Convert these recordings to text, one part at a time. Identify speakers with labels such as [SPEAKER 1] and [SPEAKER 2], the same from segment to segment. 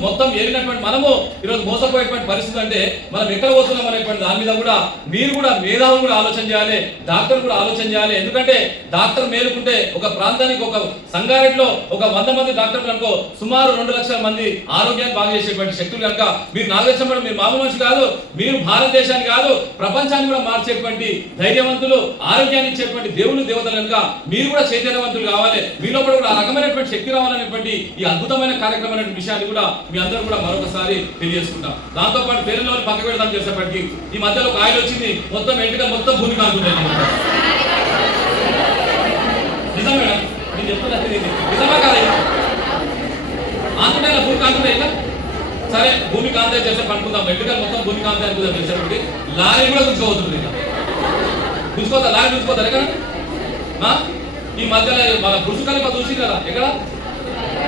[SPEAKER 1] mất మొత్తం ఏరినటువంటి మనము ఈరోజు మోసపోయేటువంటి పరిస్థితి అంటే మనం ఎక్కడ పోతున్నాం అనేటువంటి దాని మీద కూడా మీరు కూడా మేధావులు కూడా ఆలోచన చేయాలి డాక్టర్ కూడా ఆలోచన చేయాలి. ఎందుకంటే డాక్టర్ మేలుకుంటే ఒక ప్రాంతానికి ఒక సంగారెడ్డిలో ఒక వంద మంది డాక్టర్లు అనుకో సుమారు రెండు లక్షల మంది ఆరోగ్యాన్ని బాగు చేసేటువంటి శక్తులు కనుక మీరు నాగేశ్వరం మీరు మామూలు మనిషి కాదు మీరు భారతదేశాన్ని కాదు ప్రపంచాన్ని కూడా మార్చేటువంటి ధైర్యవంతులు ఆరోగ్యాన్ని ఇచ్చేటువంటి దేవుని దేవతలు కనుక మీరు కూడా చైతన్యవంతులు కావాలి. మీలో కూడా ఆ రకమైనటువంటి శక్తి రావాలనేటువంటి ఈ అద్భుతమైన కార్యక్రమమైన విషయాన్ని కూడా మీ అందరూ కూడా మరొకసారి తెలియజేసుకుంటాం. దాంతోపాటు పేరులో పక్క పెడతాం చేసేప్పటికీ ఈ మధ్యలో ఒక ఆయన వచ్చింది మొత్తం ఎంటిక మొత్తం భూమి కానుకుంటాయి నిజం మేడం? నేను చెప్తున్నది నిజమా కాదా ఇది? భూమి కానుకుంటే ఇలా సరే భూమి కాంతే చేసే పనుకుందాం. ఎంటికలు మొత్తం భూమి కాంతే అనుకుందాం తెలిసేప్పటికి లారీ కూడా గుంజుకోవద్దు ఇక. గుంజుకోతా లారీ గుంజుకోతారు ఎక్కడ ఈ మధ్యలో మన బుర్జు ఖలీఫా చూసి కదా ఎక్కడ?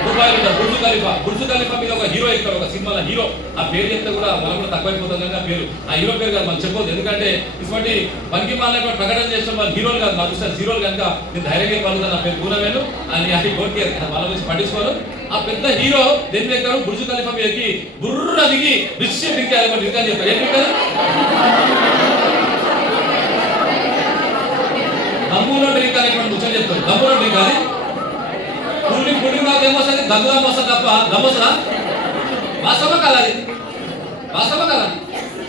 [SPEAKER 1] దుబాయ్లో బుర్జు ఖలీఫా. బుర్జు ఖలీఫా మీద ఒక హీరో ఇక్కడ ఒక సినిమాలో హీరో. ఆ పేరు చెప్తే కూడా మనం కూడా తక్కువైపోతుంది కనుక ఆ పేరు. ఆ హీరో పేరు కాదు మనం చెప్పొద్దు. ఎందుకంటే ఇటువంటి పనికి మాలిన ప్రకటన చేసిన వాళ్ళు హీరోలు కాదు. నాకు ఇష్టం హీరోలు కనుక నేను ధైర్యంగా పలుకుతాను నా పేరు పూనవేలు. అని అది కోరికే వాళ్ళ గురించి పట్టించుకోరు. ఆ పెద్ద హీరో దేని ఎక్కారు బుర్జు ఖలీఫా మీద ఎక్కి బుర్ర దిగి దృశ్యం దిగాలి మరి దిగి చెప్పారు ఏం దిగారు? దమ్ములో డ్రింక్ అనేటువంటి ముచ్చట చెప్తారు దమ్ములో డ్రింక్ అది ఏమొస్తుంది దగ్గుగా వస్తుంది? తప్ప దమ్మొస్తుందా వాస్తవం కాదు అది? వాస్తవం కాదు అది.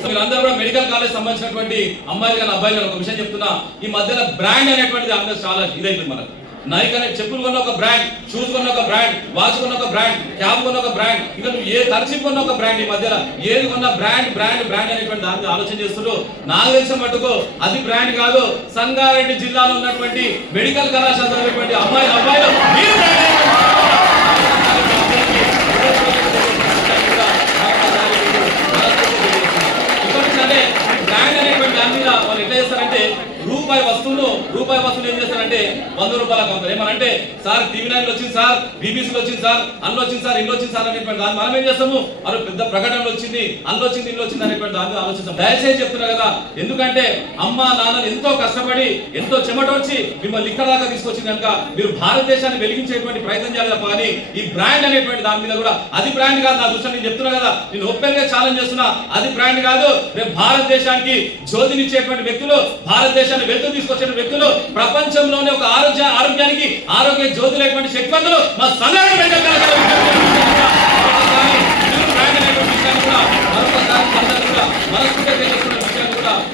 [SPEAKER 1] మీరందరూ కూడా మెడికల్ కాలేజ్ సంబంధించినటువంటి అమ్మాయిలు కానీ అబ్బాయిలు కానీ ఒక విషయం చెప్తున్నా ఈ మధ్యలో బ్రాండ్ అనేటువంటిది అందరూ చాలా ఇదైపోయింది మనకు. నైక్ అనే చెప్పులు కొన్న ఒక బ్రాండ్ షూస్ కొన్న ఒక బ్రాండ్ వాచ్ కొన్న ఒక బ్రాండ్ క్యాబ్ కొన్న ఒక బ్రాండ్ ఇంకా నువ్వు ఏ తరచిప్ కొన్న ఒక బ్రాండ్ ఈ మధ్యలో ఏది కొన్న బ్రాండ్ బ్రాండ్ బ్రాండ్ అనేటువంటి దాని ఆలోచన చేస్తున్నారు నాకు తెలిసిన మటుకు అది బ్రాండ్ కాదు. సంగారెడ్డి జిల్లాలో ఉన్నటువంటి మెడికల్ కళాశాల అమ్మాయి అమ్మాయిలు అబ్బాయిలు మీరు brand ఇంకొకటి సరే బ్రాండ్ అనేటువంటి దాని మీద వాళ్ళు ఎట్లా చేస్తారంటే రూపాయి వస్తువును రూపాయి వస్తువులు ఏం చేస్తారంటే వంద రూపాయలకు అమ్ముతారు. ఏమనంటే సార్ టీవీ నైన్ వచ్చింది సార్ బీబీసీలో వచ్చింది సార్ అందులో వచ్చింది సార్ ఇల్లు వచ్చింది సార్ అనేటువంటి దాన్ని మనం ఏం చేస్తాము? అరే పెద్ద ప్రకటనలు వచ్చింది అందులో వచ్చింది ఇల్లు వచ్చింది అనేటువంటి దాని మీద ఆలోచిస్తాం. దయచేసి చెప్తున్నా కదా ఎందుకంటే అమ్మ నాన్నలు ఎంతో కష్టపడి ఎంతో చెమటొచ్చి మిమ్మల్ని ఇక్కడ దాకా తీసుకొచ్చింది కనుక మీరు భారతదేశాన్ని వెలిగించేటువంటి ప్రయత్నం చేయాలి తప్ప కానీ ఈ బ్రాండ్ అనేటువంటి దాని మీద కూడా అది బ్రాండ్ కాదు నా దృష్టి నేను చెప్తున్నా కదా నేను ఓపెన్గా ఛాలెంజ్ చేస్తున్నా అది బ్రాండ్ కాదు. రేపు భారతదేశానికి జ్యోతినిచ్చేటువంటి వ్యక్తులు భారతదేశాన్ని వెళ్తూ తీసుకొచ్చే వ్యక్తులు ప్రపంచంలోనే ఒక ఆరోగ్య ఆరోగ్యానికి ఆరోగ్య జ్యోతి లేటువంటి శక్తివంతులు మా సంఘాన్ని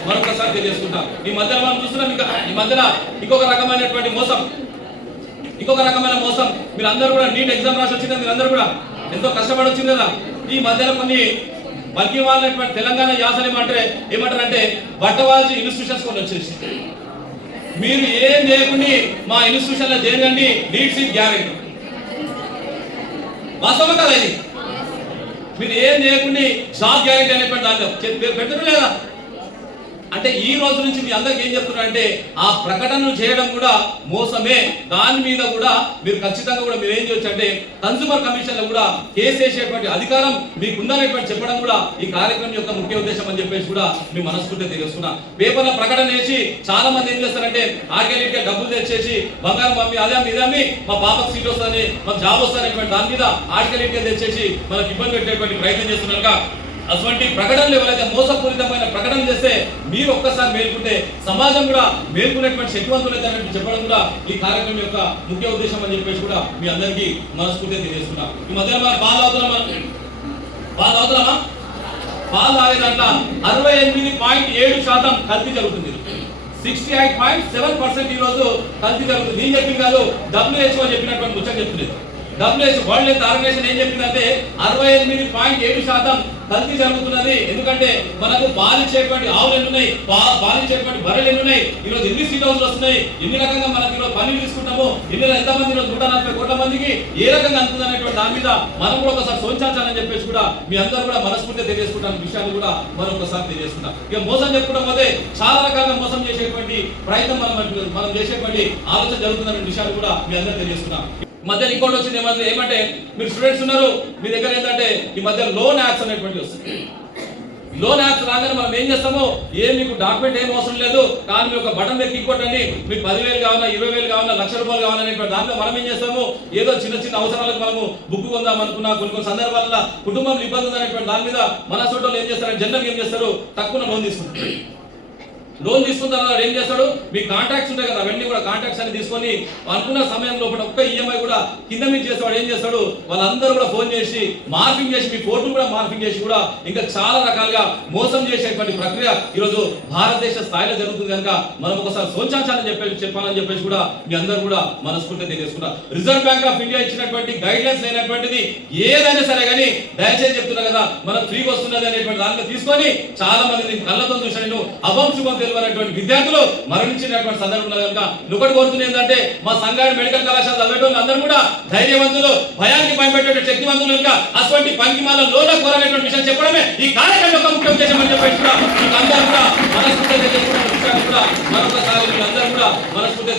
[SPEAKER 1] మరొకసారి తెలియజేసుకుంటాం. ఈ మధ్యలో మనం చూస్తున్నాం ఇంకా ఈ మధ్యన ఇంకొక రకమైనటువంటి మోసం. ఇంకొక రకమైన మోసం. మీరు అందరూ కూడా నీట్ ఎగ్జామ్ రాసి వచ్చింది? మీరందరూ కూడా? ఎంతో కష్టపడి వచ్చింది కదా. ఈ మధ్యలో కొన్ని బల్కి వాళ్ళటువంటి తెలంగాణ యాసలు ఏమంటారు? ఏమంటారంటే బట్టవాల్చి ఇన్స్టిట్యూషన్స్ కొన్ని వచ్చేసి మీరు ఏం చేయకుండా మా ఇన్స్టిట్యూషన్లో చేరండి సీట్ గ్యారెంటీ. వాస్తవం కదా ఇది? మీరు ఏం చేయకుండా జాబ్ గ్యారెంటీ అనేటువంటి దాంట్లో. పెట్టడం లేదా అంటే ఈ రోజు నుంచి మీ అందరికి ఏం చెప్తున్నా అంటే ఆ ప్రకటనలు చేయడం కూడా మోసమే. దాని మీద కూడా మీరు ఖచ్చితంగా కూడా మీరు ఏం చేయొచ్చు అంటే కన్సూమర్ కమిషన్లో కూడా కేసు వేసేటువంటి అధికారం మీకు ఉందనేటువంటి చెప్పడం కూడా ఈ కార్యక్రమం యొక్క ముఖ్య ఉద్దేశం అని చెప్పేసి కూడా మీ మనస్ఫూర్తిగా తెలుస్తున్నా పేపర్ల ప్రకటన చేసి చాలా మంది ఏం చేస్తారంటే ఆర్గానిక్ డబ్బులు తెచ్చేసి బంగారం మమ్మీ అదే అమ్మి, ఇదే అమ్మి మా పాపకు సీట్ వస్తుంది మాకు జాబ్ వస్తుంది అనేటువంటి దాని మీద ఆర్గానిక్ తెచ్చేసి మనకు ఇబ్బంది పెట్టేటువంటి ప్రయత్నం చేస్తున్నారు. అటువంటి ప్రకటనలు ఎవరైతే మోసపూరితమైన ప్రకటన చేస్తే మీరు ఒక్కసారి మేల్కుంటే సమాజం కూడా మేల్కొనేటువంటి శక్తివంతులైతే చెప్పడం కూడా ఈ కార్యక్రమం యొక్క ముఖ్య ఉద్దేశం అని చెప్పేసి కూడా మీ అందరికీ మనస్ఫూర్తిగా తెలియజేస్తున్నా. ఈ మధ్యన మనం పాలు అవుతున్నామా పాలు అవుతున్నామా పాలు తాగేదంట అరవై ఎనిమిది పాయింట్ ఏడు శాతం కల్తీ జరుగుతుంది. Sixty eight point seven percent ఈ కల్తీ జరుగుతుంది. నేను చెప్పింది కాదు డబ్ల్యూహెచ్ఓ చెప్పినటువంటి ముచ్చట చెప్తుంది డబ్ల్యూహెచ్ వరల్డ్ హెల్త్ ఆర్గనైజేషన్ ఏం చెప్పిందంటే అరవై ఎనిమిది పాయింట్ ఏడు శాతం కల్తీ జరుగుతున్నది. ఎందుకంటే మనకు పాలిచ్చేటువంటి ఆవులు ఎన్ని ఉన్నాయి పా- బర్రెలు ఎన్ని ఉన్నాయి ఈ రోజు ఎన్ని సీట్ హౌస్లు వస్తున్నాయి? ఎన్ని రకంగా మనకి ఈరోజు పనులు తీసుకుంటాము? ఎన్ని ఎంత మంది ఈరోజు నూట నలభై కోట్ల మందికి ఏ రకంగా అందుతుంది అనేటువంటి దాని మీద మనం కూడా ఒకసారి సోచించాలని చెప్పేసి కూడా మీ అందరూ కూడా మనస్ఫూర్తిగా తెలియజేసుకుంటాను. విషయాలు కూడా మనం ఒకసారి తెలియజేసుకుంటాం ఇక మోసం చెప్పుకోవడం పోతే చాలా రకాలుగా మోసం చేసేటువంటి ప్రయత్నం మనం మనం చేసేటువంటి ఆలోచన జరుగుతున్న విషయాలు కూడా మీ అందరూ తెలియజేసుకున్నాం మధ్యలో ఇంకోటి వచ్చింది ఏమంటే ఏమంటే మీరు స్టూడెంట్స్ ఉన్నారు మీ దగ్గర ఏంటంటే ఈ మధ్య లోన్ యాప్స్ అనేటువంటి వస్తుంది లోన్ యాప్స్ రాగానే మనం ఏం చేస్తామో ఏం మీకు డాక్యుమెంట్ ఏం అవసరం లేదు కానీ మీ ఒక బటన్ దగ్గర ఇంకోటండి మీకు పదివేలు కావాలా ఇరవై వేలు కావాలా లక్ష రూపాయలు కావాలనే దాంట్లో మనం ఏం చేస్తాము ఏదో చిన్న చిన్న అవసరాలకు మనము బుక్ కొందాం అనుకున్నా కొన్ని కొన్ని సందర్భాలలో కుటుంబం ఇబ్బంది ఉందనేటువంటి దాని మీద మన సోటోలు ఏం చేస్తారు జనరల్ ఏం చేస్తారు తక్కువ లోన్ తీసుకుంటారు. లోన్ తీసుకున్న తర్వాత ఏం చేస్తాడు? మీ కాంటాక్ట్స్ ఉంటాయి కదా అవన్నీ కూడా కాంటాక్ట్స్ అని తీసుకొని అనుకున్న సమయం లోపల ఒక్క ఈఎంఐ కూడా కింద మీద చేసేవాడు ఏం చేస్తాడు? వాళ్ళందరూ కూడా ఫోన్ చేసి మార్పింగ్ చేసి మీ ఫోటోలు కూడా మార్పింగ్ చేసి కూడా ఇంకా చాలా రకాలుగా మోసం చేసేటువంటి ప్రక్రియ ఈరోజు భారతదేశ స్థాయిలో జరుగుతుంది కనుక మనం ఒకసారి సోచాచాలని చెప్పేసి చెప్పాలని చెప్పేసి కూడా మీ అందరూ కూడా మనస్ఫూర్తిగా తెలియజేసుకుంటారు రిజర్వ్ బ్యాంక్ ఆఫ్ ఇండియా ఇచ్చినటువంటి గైడ్ లైన్స్ అయినటువంటిది ఏదైనా సరే కానీ దయచేసి చెప్తున్నా కదా మనం ఫ్రీగా వస్తున్నది అనేటువంటి దానిలో తీసుకొని చాలా మంది నేను కళ్ళతో చూసాను నేను అభం శుభం తెలియనటువంటి విద్యార్థులు మరణించినటువంటి సందర్భం ఉన్నది కనుక ఒకటి కోరుతుంది ఏంటంటే మా సంఘాన్ని మెడికల్ కళాశాల చదివేటోళ్ళు అందరూ కూడా ధైర్యవంతులు భయానికి భయపెట్టే శక్తివంతులు కనుక అటువంటి పనికి మాల లోన కోరనేటువంటి విషయం చెప్పడమే ఈ కార్యక్రమం యొక్క ముఖ్య ఉద్దేశం అని చెప్పేసి కూడా మీకు అందరూ కూడా మనస్ఫూర్తిగా తెలియజేసుకున్న విషయాన్ని కూడా మరొకసారి కూడా మనస్ఫూర్తిగా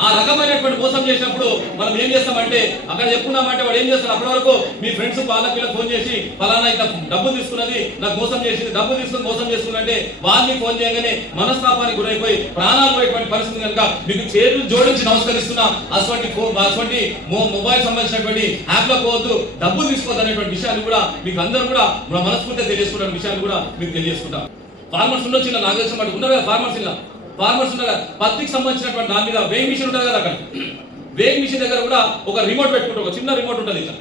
[SPEAKER 1] ఆ రకమైనటువంటి మోసం చేసినప్పుడు మనం ఏం చేస్తామంటే అక్కడ చెప్పుకున్నామంటే వాడు ఏం చేస్తారు అప్పటి వరకు మీ ఫ్రెండ్స్ వాళ్ళకి ఫోన్ చేసి ఫలానా ఇంత డబ్బు తీసుకున్నది నాకు మోసం చేసింది డబ్బు తీసుకుని మోసం చేసుకున్నంటే వాళ్ళని ఫోన్ చేయగానే మనస్తాపానికి గురైపోయి ప్రాణాలు పోయేటువంటి పరిస్థితి కనుక మీకు చేతులు జోడించి నమస్కరిస్తున్నా. అటువంటి అటువంటి మొబైల్ సంబంధించినటువంటి యాప్లో పోవద్దు డబ్బు తీసుకోవద్దు అనేటువంటి విషయాన్ని కూడా మీకు అందరూ కూడా మన మనస్ఫూర్తిగా తెలియజేసుకున్న విషయాన్ని కూడా మీకు తెలియజేసుకుంటాం. ఫార్మర్స్ ఉండొచ్చు ఇలా నాకు తెలిసిన ఉన్నారు కదా ఫార్మర్స్ ఇలా? ఫార్మర్స్ ఉన్నారు? కదా పత్తికి సంబంధించినటువంటి దాని మీద వేయింగ్ మిషన్ ఉంటుంది కదా అక్కడ. వేయింగ్ మిషన్ దగ్గర కూడా ఒక రిమోట్ పెట్టుకుంటారు ఒక చిన్న రిమోట్ ఉంటుంది ఇట్లా.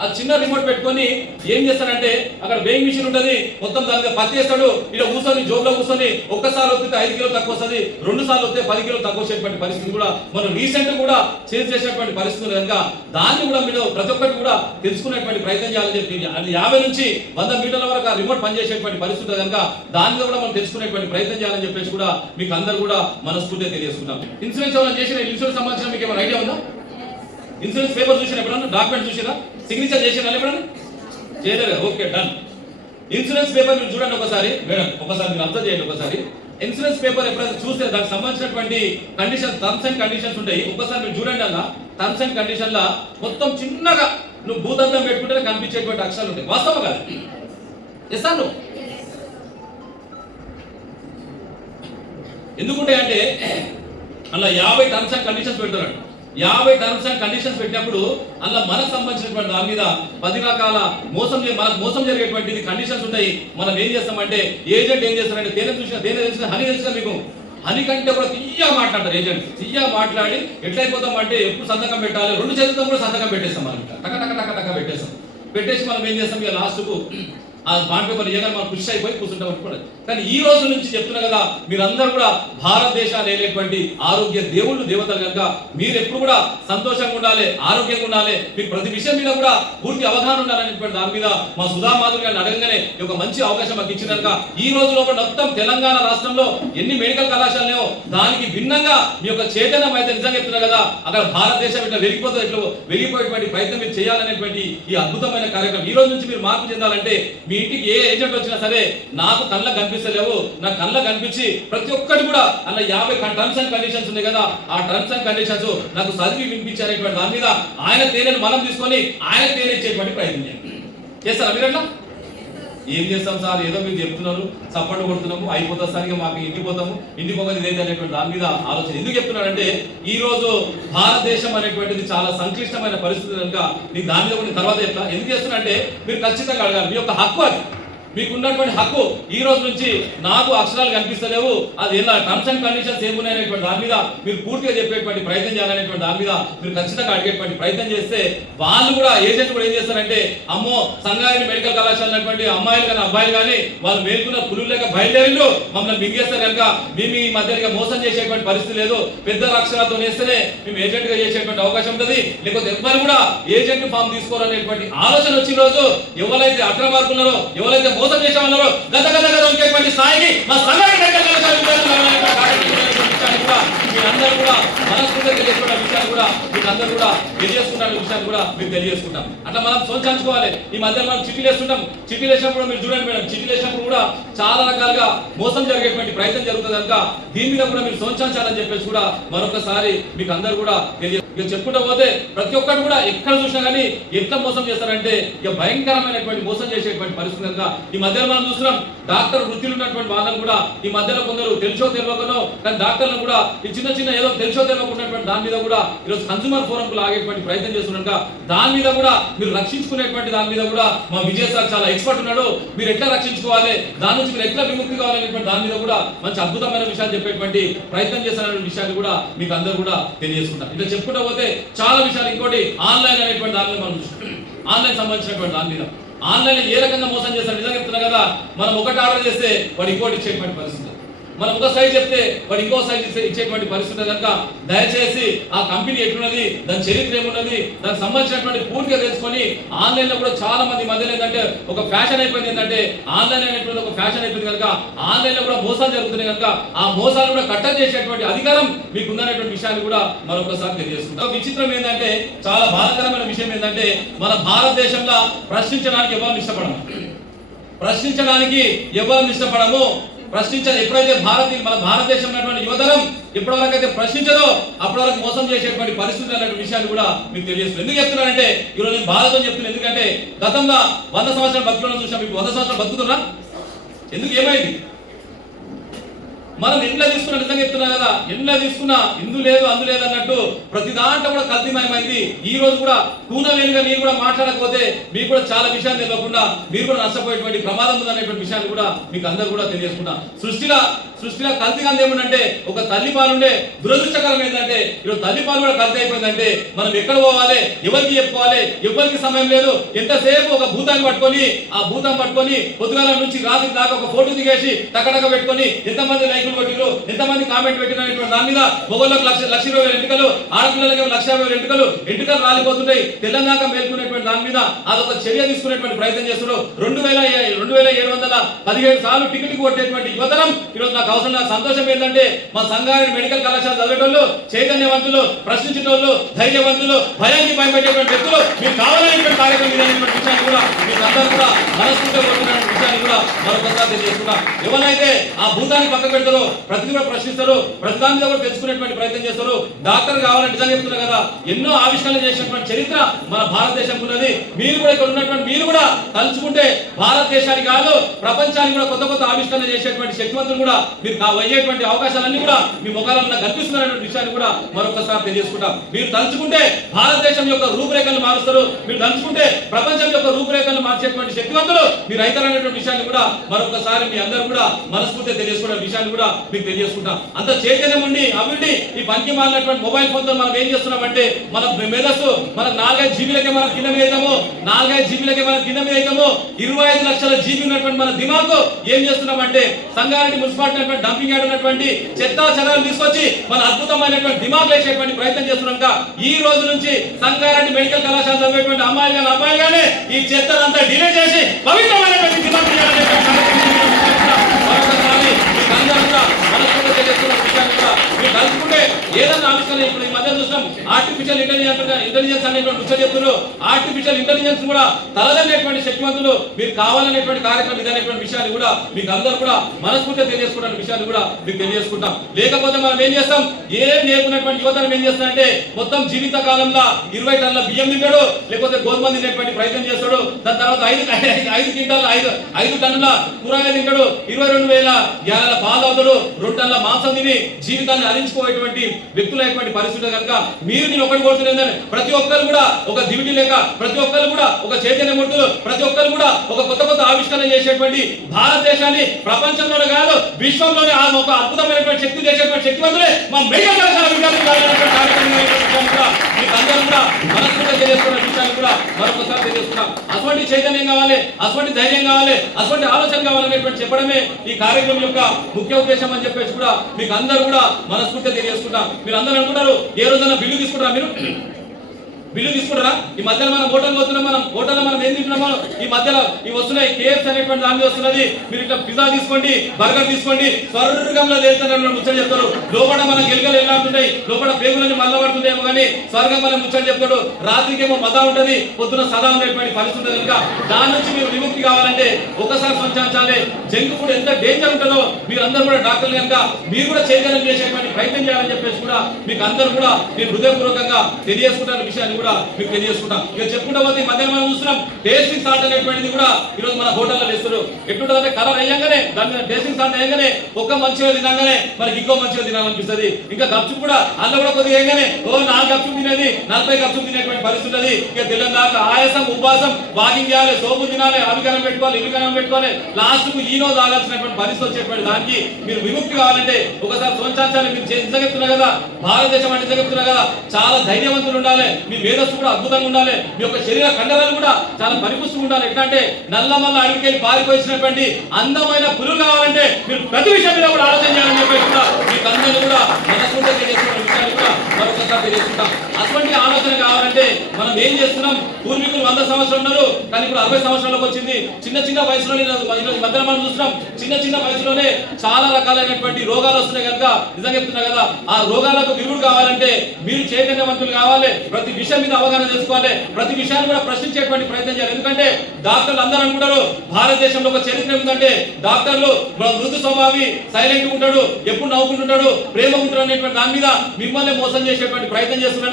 [SPEAKER 1] ఆ చిన్న రిమోట్ పెట్టుకొని ఏం చేస్తాడంటే అక్కడ వేయింగ్ మిషన్ ఉంటుంది మొత్తం దాని మీద పత్తి వేస్తాడు ఇలా కూర్చొని జోబులో కూర్చొని ఒక్కసారి వస్తే ఐదు కిలో తక్కువ వస్తుంది రెండు సార్లు వస్తే పది కిలో తక్కువ వచ్చేటువంటి పరిస్థితి కూడా మనం రీసెంట్ కూడా చేంజ్ చేసేటువంటి పరిస్థితులు కనుక దాన్ని కూడా మీరు ప్రతి ఒక్కటి కూడా తెలుసుకునేటువంటి ప్రయత్నం చేయాలని చెప్పి అది యాభై నుంచి వంద మీటర్ల వరకు ఆ రిమోట్ పనిచేసేటువంటి పరిస్థితి కనుక దాని మీద కూడా మనం తెలుసుకునేటువంటి ప్రయత్నం చేయాలని చెప్పేసి కూడా మీకు అందరు కూడా మనస్ఫూర్తిగా తెలియజేసుకుంటాం. ఇన్సూరెన్స్ ఎవరైనా చేసిన ఇన్సూరెన్స్ సంబంధించిన మీకు ఏమైనా ఐడియా ఉందా? ఇన్సూరెన్స్ పేపర్ చూసిన ఎప్పుడన్నా? డాక్యుమెంట్ చూసినా? సిగ్నేచర్ చేసినా ఎప్పుడన్నా? చేయలేదు? ఓకే డన్ ఇన్సూరెన్స్ పేపర్ మీరు చూడండి ఒకసారి. మేడం ఒకసారి మీరు అర్థం చేయండి ఒకసారి. ఇన్సూరెన్స్ పేపర్ ఎప్పుడైతే చూస్తే దానికి సంబంధించినటువంటి కండిషన్ టర్మ్స్ అండ్ కండిషన్స్ ఉంటాయి. ఒకసారి మీరు చూడండి అలా. టర్మ్స్ అండ్ కండిషన్ లా మొత్తం చిన్నగా నువ్వు భూదంతం పెట్టుకుంటే కనిపించేటువంటి అక్షరాలు ఉంటాయి. వాస్తవం కాదు. ఇస్తాను నువ్వు అంటే అలా యాభై టర్మ్స్ అండ్ కండిషన్స్ పెడుతున్నాడు యాభై టర్మ్స్ అండ్ కండిషన్స్ పెట్టినప్పుడు అందులో మనకు సంబంధించినటువంటి దాని మీద పది రకాల మోసం మనకు మోసం జరిగేటువంటి కండిషన్స్ ఉంటాయి. మనం ఏం చేస్తామంటే ఏజెంట్ ఏం చేస్తారంటే తేనె చూసిన తేనె తెలిసిన హనీ తెలిసిన మీకు? హనీ కంటే కూడా తీయగా మాట్లాడతారు ఏజెంట్ తీయగా మాట్లాడి ఎట్లయిపోతాం అంటే ఎప్పుడు సంతకం పెట్టాలి? రెండు చేతులతో కూడా సంతకం పెట్టేస్తాం మనం. టక టక టక టక పెట్టేస్తాం. పెట్టేసి మనం ఏం చేస్తాం ఇక లాస్ట్కు ఆ బాండ్ పేపర్ ఏదైనా మనం కృషి అయిపోయి కూర్చుంటాం అనుకోండి. కానీ ఈ రోజు నుంచి చెప్తున్నా కదా మీరందరూ కూడా భారతదేశాన్ని వెళ్ళేటువంటి ఆరోగ్య దేవుళ్ళు దేవతలు కనుక మీరు ఎప్పుడు కూడా సంతోషంగా ఉండాలి ఆరోగ్యంగా ఉండాలి మీకు ప్రతి విషయం మీద కూడా పూర్తి అవగాహన ఉండాలనేటువంటి దాని మీద మా సుధామాధురి గారిని అడగగానే ఒక మంచి అవకాశం మాకు ఇచ్చినాక ఈ రోజు లోపల మొత్తం తెలంగాణ రాష్ట్రంలో ఎన్ని మెడికల్ కళాశాలలో దానికి భిన్నంగా మీ యొక్క చైతన్యం అయితే నిజంగా చెప్తున్నా కదా అక్కడ భారతదేశం ఇట్లా వెళ్ళిపోతుంది ఇట్లా వెలిగిపోయేటువంటి ప్రయత్నం మీరు చేయాలనేటువంటి ఈ అద్భుతమైన కార్యక్రమం. ఈ రోజు నుంచి మీరు మార్పు చెందాలంటే మీ ఇంటికి ఏ ఏజెంట్ వచ్చినా సరే నాకు కళ్ళకు కనిపిస్తలేవు. నా కళ్ళకు కనిపించి ప్రతి ఒక్కటి కూడా అలా యాభై టర్మ్స్ అండ్ కండిషన్స్ ఉన్నాయి కదా. ఆ టర్మ్స్ అండ్ కండిషన్స్ నాకు చదివి వినిపించారనేటువంటి దాని మీద ఆయన తేనెను మనం తీసుకొని ఆయన తేనె ఇచ్చేటువంటి ప్రయత్నం చేయండి. చేస్తారా మీరు అట్లా ఏం చేస్తాం సార్? ఏదో మీరు చెప్తున్నారు చప్పట్లు కొడుతున్నాము అయిపోతుంది సార్ ఇక మాకు ఇంటికి పోతాము ఇంటికి పోతుంది అనేటువంటి దాని మీద ఆలోచన. ఎందుకు చెప్తున్నానంటే ఈ రోజు భారతదేశం అనేటువంటిది చాలా సంక్లిష్టమైన పరిస్థితి కనుక నీకు దాని మీద కొన్ని తర్వాత చెప్తా. ఎందుకు చేస్తున్నా అంటే మీరు ఖచ్చితంగా అడగాలి. మీ యొక్క హక్కు అది. మీకు ఉన్నటువంటి హక్కు ఈ రోజు నుంచి నాకు అక్షరాలు కనిపిస్తలేవు. అది ఎలా టర్మ్స్ అండ్ కండిషన్స్ ఏమున్నాయనేటువంటి దాని మీద మీరు పూర్తిగా చెప్పేటువంటి ప్రయత్నం చేయాలనేటువంటి దాని మీద మీరు ఖచ్చితంగా అడిగేటువంటి ప్రయత్నం చేస్తే వాళ్ళు కూడా ఏజెంట్ కూడా ఏం చేస్తారంటే అమ్మో సంగారెడ్డి మెడికల్ కళాశాల ఉన్నటువంటి అమ్మాయిలు కానీ అబ్బాయిలు కానీ వాళ్ళు మేల్కున్న పులులు లేక బయలుదేరిండు మమ్మల్ని మింగేస్తారు కనుక మేము ఈ మధ్య మోసం చేసేటువంటి పరిస్థితి లేదు. పెద్ద అక్షరాలతో వేస్తేనే మేము ఏజెంట్గా చేసేటువంటి అవకాశం ఉంటుంది. లేకపోతే ఎవ్వరు కూడా ఏజెంట్ ఫామ్ తీసుకోవాలనేటువంటి ఆలోచన వచ్చిన రోజు ఎవరైతే అక్రమార్కున్నారో ఎవరైతే మోసం చేసే ఉన్నారో గత గత గత ఉండేటువంటి స్థాయికి మా సంఘటన మీరందరూ కూడా మనస్ఫూర్తిగా చేసుకున్న విషయాలు కూడా మీకు అందరూ కూడా తెలియజేసుకుంటారు విషయాలు కూడా మీరు తెలియజేసుకుంటాం. అట్లా మనం సోచాల్చుకోవాలి ఈ మధ్య మనం చిట్టీలు వేస్తుంటాం చిట్టీలు వేసినప్పుడు మీరు చూడండి మేడం చిట్టీలు వేసినప్పుడు కూడా చాలా రకాలుగా మోసం జరిగేటువంటి ప్రయత్నం జరుగుతుంది కనుక దీని మీద కూడా మీరు సోచాల్చాలని చెప్పేసి కూడా మరొకసారి మీకు అందరూ కూడా తెలియ ఇక చెప్పుకుంటూ పోతే ప్రతి ఒక్కరు కూడా ఎక్కడ చూసినా కానీ ఎంత మోసం చేస్తారంటే ఇక భయంకరమైనటువంటి మోసం చేసేటువంటి పరిస్థితి కనుక ఈ మధ్యలో మనం చూస్తున్నాం. డాక్టర్ వృత్తిలో ఉన్నటువంటి వాళ్ళని కూడా ఈ మధ్యలో కొందరు తెలుసో తెలియకనో కానీ డాక్టర్లను కూడా ఈ చిన్న చిన్న ఏదో తెలుసో తెలియకున్నటువంటి దాని మీద కూడా ఈరోజు కన్సూమర్ ఫోరంకు లాగేటువంటి ప్రయత్నం చేస్తున్నారు. దాని మీద కూడా మీరు రక్షించుకునేటువంటి దాని మీద కూడా మా విజయ్ సార్ చాలా ఎక్స్పర్ట్ ఉన్నాడు. మీరు ఎట్లా రక్షించుకోవాలి? దాని నుంచి మీరు ఎట్లా విముక్తి కావాలనేటువంటి దాని మీద కూడా మంచి అద్భుతమైన విషయాలు చెప్పేటువంటి ప్రయత్నం చేస్తున్న విషయాలు కూడా మీకు అందరూ కూడా తెలియజేసుకుంటారు. ఇట్లా చెప్పుకుంటూ పోతే చాలా విషయాలు ఇంకోటి ఆన్లైన్ అనేటువంటి దాని మీద మనం ఆన్లైన్ సంబంధించినటువంటి దాని మీద. ఆన్లైన్ ఏ రకంగా మోసం చేస్తారు నిజంగా చెప్తున్నా కదా. మనం ఒకటి ఆర్డర్ చేస్తే వాడు ఇంకోటి ఇచ్చేటువంటి పరిస్థితి. మనం ఒక సైజ్ చెప్తే వాడు ఇంకో సైజ్ ఇచ్చేటువంటి పరిస్థితి కనుక దయచేసి ఆ కంపెనీ ఎట్లున్నది దాని చరిత్ర ఏమున్నది దానికి సంబంధించినటువంటి పూర్తిగా తెలుసుకొని ఆన్లైన్లో కూడా చాలా మంది మధ్యలో ఏంటంటే ఒక ఫ్యాషన్ అయిపోయింది ఏంటంటే ఆన్లైన్ అనేటువంటి ఒక ఫ్యాషన్ అయిపోయింది కనుక ఆన్లైన్లో కూడా మోసాలు జరుగుతున్నాయి కనుక ఆ మోసాలు కూడా కట్టడి చేసేటువంటి అధికారం మీకు ఉందనేటువంటి విషయాన్ని కూడా మరొకసారి తెలియజేసుకుంటాం ఒక విచిత్రం ఏంటంటే చాలా బాధాకరమైన విషయం ఏంటంటే మన భారతదేశంలో ప్రశ్నించడానికి ఎవరిని ఇష్టపడము? ప్రశ్నించడానికి ఎవరిని ఇష్టపడము? ప్రశ్నించారు ఎప్పుడైతే భారతీయ మన భారతదేశం ఉన్నటువంటి యువతరం ఎప్పటివరకు అయితే ప్రశ్నించదో అప్పటి వరకు మోసం చేసేటువంటి పరిస్థితులు అనే విషయాన్ని కూడా మీకు తెలియజేస్తుంది ఎందుకు చెప్తున్నానంటే ఈరోజు నేను భారతం చెప్తున్నాను ఎందుకంటే గతంలో వంద సంవత్సరాల బతుకులను చూసాం మీకు వంద సంవత్సరాలు బతుకుతున్నా ఎందుకు ఏమైంది? మనం ఇంట్లో తీసుకున్న నిజంగా చెప్తున్నా కదా ఇంట్లో తీసుకున్నా ఇందు లేదు అందు లేదు అన్నట్టు ప్రతి దాంట్లో కూడా కల్తీమయమైంది. ఈ రోజు కూడా కూనవేలుగా మీరు కూడా మాట్లాడకపోతే మీకు కూడా చాలా విషయాలు తెలియకుండా మీరు కూడా నష్టపోయేటువంటి ప్రమాదం ఉందనేటువంటి విషయాన్ని కూడా మీకు అందరూ కూడా తెలియజేసుకున్నా సృష్టిగా సృష్టిలో కల్తీ కంది ఏమంటే ఒక తల్లి పాలుండే దురదృష్టకరం ఏంటంటే ఈరోజు తల్లి పాలు కూడా కల్తీ అయిపోయిందంటే మనం ఎక్కడ పోవాలి ఎవరికి చెప్పుకోవాలి ఎవరికి సమయం లేదు ఎంతసేపు ఒక భూతాన్ని పట్టుకొని ఆ భూతం పట్టుకొని పొద్దుగాల నుంచి రాత్రి దాకా ఒక ఫోటో దిగేసి టకటక పెట్టుకొని ఎంతమంది లైకులు కొట్టిరు ఎంతమంది కామెంట్ పెట్టినటువంటి దాని మీద మొగోళ్ళకి లక్ష లక్ష ఇరవై వేల ఎంటుకలు ఆడపిల్లలకి లక్ష యాభై వేల ఎంటుకలు ఎంటుకలు రాలిపోతుంటాయి. తెలంగాణ మేల్కొనేటువంటి దాని మీద అదొక చర్య తీసుకునేటువంటి ప్రయత్నం చేస్తున్నారు రెండు వేల రెండు వేల ఏడు వందల పదిహేడు సార్లు టికెట్ కొట్టేటువంటి యువతరం ఈరోజు నాకు అవసరం నాకు సంతోషం ఏంటంటే మా సంఘాన్ని మెడికల్ కళాశాల చదివేటోళ్ళు చైతన్యవంతులు ప్రశ్నించేటోళ్ళు ధైర్యవంతులు భయానికి భయపెట్టేటువంటి వ్యక్తులు మీకు కావాలనేటువంటి కార్యక్రమం ఇదనేటువంటి విషయాన్ని కూడా మీకు అందరూ కూడా మనస్ఫూర్తిగా కోరుతున్నటువంటి విషయాన్ని కూడా మరొకసారి తెలియజేస్తున్నా ఎవరైతే ఆ భూతాన్ని పక్క పెడతారో ప్రతి కూడా ప్రశ్నిస్తారు ప్రతి దాని మీద కూడా తెలుసుకునేటువంటి ప్రయత్నం చేస్తారు డాక్టర్ కావాలని నిజంగా చెప్తున్నారు కదా ఎన్నో ఆవిష్కరణలు చేసినటువంటి చరిత్ర మన భారతదేశం ఉన్నది. మీరు కూడా ఇక్కడ ఉన్నటువంటి మీరు కూడా తలుచుకుంటే భారతదేశానికి కాదు ప్రపంచానికి కూడా కొత్త కొత్త ఆవిష్కరణ చేసేటువంటి శక్తివంతులు కూడా మీరు కా- అయ్యేటువంటి అవకాశాలన్నీ కూడా మీ ముఖాలలో కనిపిస్తున్నటువంటి విషయాన్ని కూడా మరొకసారి తెలియజేసుకుంటాం. మీరు తలుచుకుంటే భారతదేశం యొక్క రూపురేఖలు మారుస్తారు. మీరు తలుచుకుంటే ప్రపంచం యొక్క రూపురేఖలు మార్చేటువంటి శక్తివంతులు మీరు అవుతారనేటువంటి విషయాన్ని కూడా మరొకసారి మీ అందరూ కూడా మనస్ఫూర్తిగా తెలియజేసుకునే విషయాన్ని కూడా మీకు తెలియజేసుకుంటాం. అంత చైతన్యం ఉండి అవిండి ఈ పనికి మారినటువంటి మొబైల్ ఫోన్తో మనం ఏం చేస్తున్నామంటే మన మేధస్సు మన నాలుగైదు జీబీలకే మనం కింద మీద నాలుగైదు జీబీలకే మనం కింద మీద ఇరవై ఐదు లక్షల జీబీ ఉన్నటువంటి మన దిమాకు ఏం చేస్తున్నామంటే సంగారెడ్డి మున్సిపాలిటీ ఉన్నటువంటి డంపింగ్ యార్డ్ ఉన్నటువంటి చెత్త చెదాలను తీసుకొచ్చి మన అద్భుతమైనటువంటి దిమాగ్ వేసేటువంటి ప్రయత్నం చేస్తున్నాక ఈ రోజు నుంచి సంగారెడ్డి మెడికల్ కళాశాల చదివేటువంటి అమ్మాయిలు కానీ అబ్బాయిలు కానీ ఈ చెత్తనంతా డిలే చేసి పవిత్రమైనటువంటి దిమాగ్ చేయాలనేటువంటి తెలియజేస్తున్న విషయాన్ని కూడా మీరు కలుపుకుంటే ఏదన్నా ఆవిష్కరణ ఇప్పుడు ఈ మధ్య చూస్తాం. ఆర్టిఫిషియల్ ఇంటెలిజెన్స్ ఇంటెలిజెన్స్ అనేటువంటి ఉచ్చ చెప్తున్నారు. ఆర్టిఫిషియల్ ఇంటెలిజెన్స్ కూడా తలదనేటువంటి శక్తివంతులు. మీరు కావాలనేటువంటి కార్యక్రమం ఇదనేటువంటి విషయాన్ని కూడా మీకు అందరూ కూడా మనస్ఫూర్తిగా తెలియజేసుకున్న విషయాన్ని కూడా మీకు తెలియజేసుకుంటాం. లేకపోతే మనం ఏం చేస్తాం? ఏం నేర్పుకున్నటువంటి యువతరం ఏం చేస్తానంటే మొత్తం జీవిత కాలంలో ఇరవై టన్నుల బియ్యం తింటాడు లేకపోతే గోధుమ తినేటువంటి ప్రయత్నం చేస్తాడు దాని తర్వాత ఐదు ఐదు క్వింటాల ఐదు ఐదు టన్నుల కూరగాయలు తింటాడు ఇరవై రెండు వేల గ్యాల పాలు అవుతాడు రెండు టన్నుల మాంసం తిని జీవితాన్ని అరించుకోవేటువంటి వ్యక్తులైనటువంటి పరిస్థితులు కనుక మీరు నేను ఒకటి కోరుతున్నాను ప్రతి ఒక్కరు కూడా ఒక దివిటి లేక ప్రతి ఒక్కరు కూడా ఒక చైతన్యమూర్తులు ప్రతి ఒక్కరు కూడా ఒక కొత్త కొత్త ఆవిష్కరణ చేసేటువంటి భారతదేశాన్ని ప్రపంచంలోనే కాదు విశ్వంలోనే ఆ ఒక అద్భుతమైనటువంటి శక్తి చేసేటువంటి శక్తివంతులే మా మెడికల్ కార్యక్రమం కూడా కూడా మనస్ఫూర్తిగా తెలియజేస్తున్న విషయాన్ని కూడా మరొకసారి తెలియజేస్తున్నాం. అటువంటి చైతన్యం కావాలి అటువంటి ధైర్యం కావాలి అటువంటి ఆలోచన కావాలనేటువంటి చెప్పడమే ఈ కార్యక్రమం యొక్క ముఖ్య ఉద్దేశం అని చెప్పేసి కూడా మీకు అందరూ కూడా మనస్ఫూర్తిగా తెలియజేసుకుంటాం. మీరు అందరూ అనుకుంటారు ఏ రోజైనా బిల్లు తీసుకుంటారా మీరు? బిల్లు తీసుకుంటారా? ఈ మధ్యలో మనం హోటల్ పోతున్నాం మనం. హోటల్లో మనం ఏం తింటున్నాం మనం? ఈ మధ్యలో ఈ వస్తున్నాయి కేఎఫ్ అనేటువంటి దాని వస్తున్నది. మీరు ఇట్లా పిజ్జా తీసుకోండి బర్గర్ తీసుకోండి స్వర్గంలో తేలుతారని ముచ్చట చెప్తారు. లోపల మన గిలకలు ఎలా లోపల పేగులని మల్ల పడుతుందేమో కానీ స్వర్గం మనం ముచ్చట చెప్తాడు. రాత్రికేమో మజా ఉంటది పొద్దున సదా ఉండేటువంటి పరిస్థితి ఉంటుంది కనుక దాని నుంచి మీరు విముక్తి కావాలంటే ఒకసారి సంచాలి జంక్ ఫుడ్ ఎంత డేంజర్ ఉంటుందో మీరు అందరూ కూడా డాక్టర్లు కనుక మీరు కూడా చైతన్యం చేసేటువంటి ప్రయత్నం చేయాలని చెప్పేసి కూడా మీకు అందరూ కూడా నేను హృదయపూర్వకంగా తెలియజేసుకుంటాను విషయాన్ని. కూడా మీకు తెలియజేసుకుంటా. ఇక చెప్పుకుంటా పోతే మధ్య మనం చూస్తున్నాం టేస్టింగ్ సాల్ట్ అనేటువంటిది కూడా ఈరోజు మన హోటల్లో వేస్తారు ఎట్లుంటుందంటే కలర్ వేయంగానే దాని మీద టేస్టింగ్ సాల్ట్ వేయగానే ఒక్క మంచిగా తినగానే మనకి ఇంకో మంచిగా తినాలనిపిస్తుంది. ఇంకా గప్చు కూడా అందులో కూడా కొద్దిగా వేయగానే ఓ నాలుగు గప్చు తినేది నలభై గప్చు తినేటువంటి పరిస్థితి ఉన్నది. ఇక తెల్లని దాకా ఆయాసం ఉపవాసం వాకింగ్ చేయాలి సోపు తినాలి అవికరం పెట్టుకోవాలి ఇవికరం పెట్టుకోవాలి. లాస్ట్కు ఈనో తాగాల్సినటువంటి పరిస్థితి వచ్చేటువంటి దానికి మీరు విముక్తి కావాలంటే ఒకసారి సోంచాచాలి మీరు చెప్తున్నారు కదా భారతదేశం అంటే చెప్తున్నారు కదా చాలా ధైర్యవంతులు ఉండాలి. మీ మేధస్సు కూడా అద్భుతంగా ఉండాలి. మీ యొక్క శరీర కండరాలు కూడా చాలా పరిపుష్టంగా ఉండాలి. ఎట్లా అంటే నల్ల మల్ల అడిగికెళ్ళి పారిపోయినటువంటి అందమైన పురుగు కావాలంటే మీరు ప్రతి విషయం మీద కూడా ఆలోచన చేయాలని చెప్పేసి కూడా మీకు అందరూ కూడా మనస్ఫూర్తిగా తెలియజేసుకున్న అటువంటి ఆలోచన కావాలంటే మనం ఏం చేస్తున్నాం? పూర్వీకులు వంద సంవత్సరాలు ఉన్నారు కానీ ఇప్పుడు అరవై సంవత్సరాలకు వచ్చింది. చిన్న చిన్న వయసులోనే మధ్యలో మనం చూస్తున్నాం. చిన్న చిన్న వయసులోనే చాలా రకాలైనటువంటి రోగాలు వస్తున్నాయి కనుక నిజంగా చెప్తున్నా కదా ఆ రోగాలకు విరుగుడు కావాలంటే మీరు చైతన్యవంతులు కావాలి. ప్రతి విషయం మీద అవగాహన చేసుకోవాలి. ప్రతి విషయాన్ని కూడా ప్రశ్నించేటువంటి ప్రయత్నం చేయాలి. ఎందుకంటే డాక్టర్లు అందరూ అనుకుంటారు భారతదేశంలో ఒక చరిత్ర ఏంటంటే డాక్టర్లు మృదు స్వభావి సైలెంట్ ఉంటాడు ఎప్పుడు నవ్వుకుంటుంటాడు ప్రేమ ఉంటాడు అనేటువంటి దాని మీద మిమ్మల్ని మోసం చేసేటువంటి ప్రయత్నం చేస్తున్నారు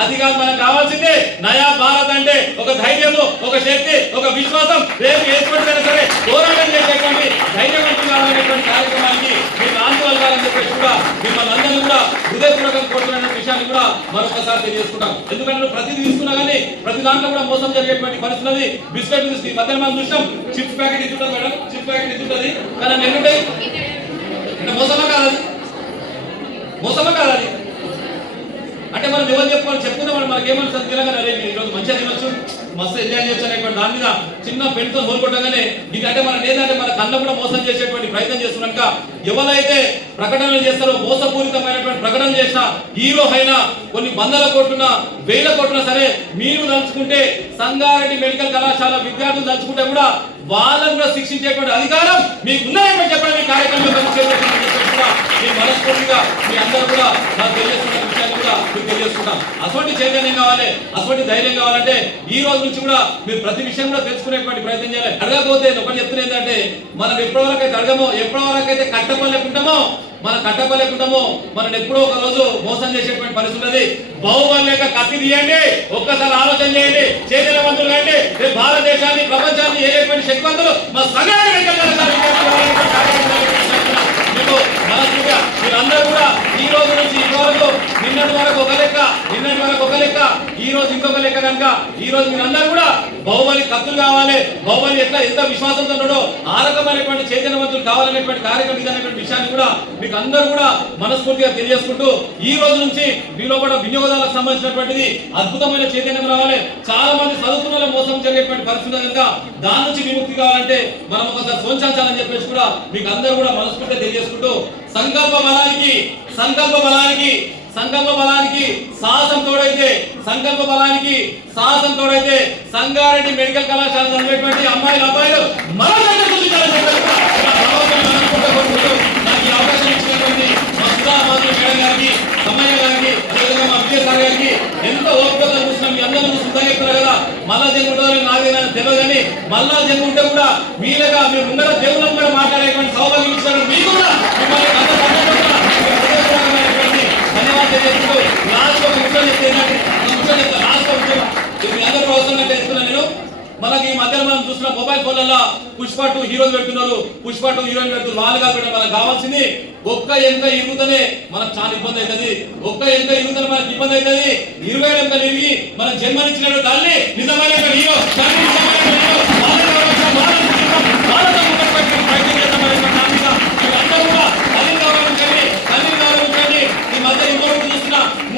[SPEAKER 1] అది కాదు మనకు కావాల్సిందే. నయా భారత్ అంటే ఒక ధైర్యము ఒక శక్తి ఒక విశ్వాసం. రేపు ఏర్పడితేనే సరే పోరాటం చేసేటువంటి ధైర్యం కావాలనేటువంటి కార్యక్రమానికి మీకు నాంది వలగాలని చెప్పేసి కూడా మిమ్మల్ని అందరినీ కూడా హృదయపూర్వకం కోరుతున్న విషయాన్ని కూడా మరొకసారి తెలియజేసుకుంటాం. ఎందుకంటే ప్రతిదీ తీసుకున్నా కానీ ప్రతి దాంట్లో కూడా మోసం జరిగేటువంటి పరిస్థితి ఉన్నది. బిస్కెట్ తీసుకుని ఈ మనం చూసాం చిప్స్ ప్యాకెట్ ఇస్తుంటుంది మేడం. చిప్స్ ప్యాకెట్ ఇస్తుంటుంది కానీ అవి ఎన్ని మోసమా కాదు మోసమా కాదు అది? అంటే మనం ఎవరు చెప్పుకోవాలి? చెప్పుకుంటే మనం మనకి ఏమనిస్తుంది తినగానే రేపు ఈరోజు మంచిగా తినొచ్చు మస్తు ఎంజాయ్ చేయొచ్చు అనేటువంటి దాని మీద చిన్న పెన్తో హోల్కొట్టగానే ఇది అంటే మనం ఏంటంటే మన కళ్ళ కూడా మోసం చేసేటువంటి ప్రయత్నం చేస్తున్నాక ఎవరైతే ప్రకటనలు చేస్తారో మోసపూరితమైనటువంటి ప్రకటన చేసిన హీరో అయినా కొన్ని వందల కోట్లున్న వేల కోట్లున్నా సరే మీరు తలుచుకుంటే సంగారెడ్డి మెడికల్ కళాశాల విద్యార్థులు తలుచుకుంటే కూడా వాళ్ళని కూడా శిక్షించేటువంటి అధికారం మీకు ఉన్నాయని చెప్పడం మీ కార్యక్రమంలో మీ మనస్ఫూర్తిగా మీ అందరూ కూడా నాకు తెలియజేస్తున్నారు. కూడా మీకు తెలియజేసుకుంటాం అటువంటి చైతన్యం కావాలి అటువంటి ధైర్యం కావాలంటే ఈ రోజు నుంచి కూడా మీరు ప్రతి విషయం కూడా తెలుసుకునేటువంటి ప్రయత్నం చేయాలి. అడగకపోతే ఒకటి చెప్తున్నా ఏంటంటే మనం ఎప్పటి వరకు అయితే అడగమో ఎప్పటి వరకు అయితే కట్టపలేకుంటామో మనం కట్టపలేకుంటామో మనం ఎప్పుడో ఒక రోజు మోసం చేసేటువంటి పరిస్థితి ఉన్నది. బాహుబలి లేక కత్తి తీయండి ఒక్కసారి ఆలోచన చేయండి చైతన్యవంతులు కండి భారతదేశాన్ని ప్రపంచాన్ని ఏ శక్తివంతులు మా సంఘాన్ని మీకు మనస్ఫూర్తిగా మీరందరూ కూడా ఈ రోజు నుంచి ఈ వరకు నిన్నటి వరకు ఒక లెక్క నిన్నటి వరకు ఒక లెక్క ఈ రోజు ఇంకొక లెక్క కనుక ఈ రోజు మీరందరూ కూడా బాహుబలి కత్తులు కావాలి. బాహుబలి ఎట్లా ఎంత విశ్వాసంతో ఉన్నాడో ఆ రకమైనటువంటి చైతన్యవంతులు కావాలనేటువంటి కార్యక్రమం ఇదనేటువంటి అనేటువంటి విషయాన్ని కూడా మీకు అందరూ కూడా మనస్ఫూర్తిగా తెలియజేసుకుంటూ ఈ రోజు నుంచి మీలో కూడా వినియోగదారులకు సంబంధించినటువంటిది అద్భుతమైన చైతన్యం రావాలి. చాలా మంది చదువుతున్న మోసం జరిగేటువంటి పరిస్థితి కనుక దాని నుంచి విముక్తి కావాలంటే మనం ఒకసారి సోంచాలని చెప్పేసి కూడా మీకు అందరూ కూడా మనస్ఫూర్తిగా తెలియజేసుకుంటూ సంకల్ప బలానికి సంకల్ప బలానికి సంకల్ప బలానికి సాహసం తోడైతే సంకల్ప బలానికి సాహసం తోడైతే సంగారెడ్డి మెడికల్ కళాశాల చదివేటువంటి అమ్మాయిలు అబ్బాయిలు మన నాకు ఈ ఎంతో ఓపికతో చూస్తున్నాం అందరూ సిద్ధంగా చెప్తారు కదా. మళ్ళా జన్మ ఉంటుందో తెలియదు కానీ మళ్ళా జన్మ ఉంటే కూడా మీరుగా మీరు ముందర దేవుళ్ళం కూడా మాట్లాడేటువంటి సౌభాగ్యం ఇచ్చారు మీరు కూడా మిమ్మల్ని అందరూ సంతోషంగా, మీ హృదయపూర్వకమైనటువంటి ధన్యవాదాలు మీ నేను మనకి ఈ మధ్యలో మనం చూసిన మొబైల్ ఫోన్లలో పుష్ప టూ హీరోలు పెడుతున్నారు పుష్ప టూ హీరోయిన్ పెడుతున్నారు వాళ్ళు కాబట్టి మనకు కావాల్సింది ఒక్క ఎంక ఇరుగుతనే మనకు చాలా ఇబ్బంది అవుతుంది ఒక్క ఎంక ఇరుగుతనే మనకి ఇబ్బంది అవుతుంది ఇరవై ఎంకలు ఇరిగి మనం జన్మనిచ్చిన దాన్ని నిజమైన హీరో తల్లి నిజమైన హీరో వాళ్ళని గౌరవించాం, వాళ్ళని చూస్తాం, వాళ్ళతో ముఖపెట్టి ప్రయత్నం చేద్దామనేటువంటి ఆశగా మీరందరూ కూడా తల్లిని గౌరవించండి తల్లిని గౌరవించండి ఈ మధ్య ఇంకొకటి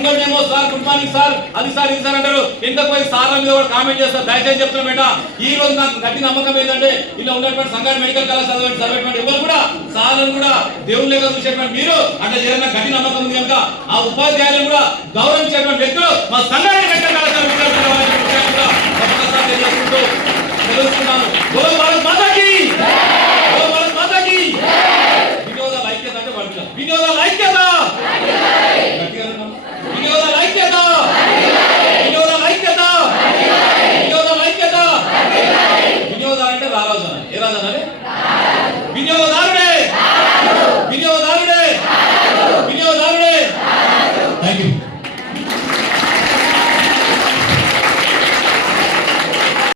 [SPEAKER 1] చూస్తున్నా ముంగేమో సార్ గుడ్ మార్నింగ్ సార్ అది సార్ ఇది సార్ అంటారు. ఇంతకు పోయి సార్ మీద కూడా కామెంట్ చేస్తారు దయచేసి చెప్తున్నా బేట. ఈ రోజు నాకు గట్టి నమ్మకం ఏంటంటే ఇలా ఉన్నటువంటి సంఘాన్ని మెడికల్ కళాశాల చదివేటువంటి ఎవరు కూడా సార్లను కూడా దేవుని లేక చూసేటువంటి మీరు అంటే చేయాలన్న గట్టి నమ్మకం ఉంది కనుక ఆ ఉపాధ్యాయులను కూడా గౌరవించేటువంటి వ్యక్తులు మా సంఘాన్ని మెడికల్ కళాశాల విద్యార్థులు తెలుసుకున్నాను.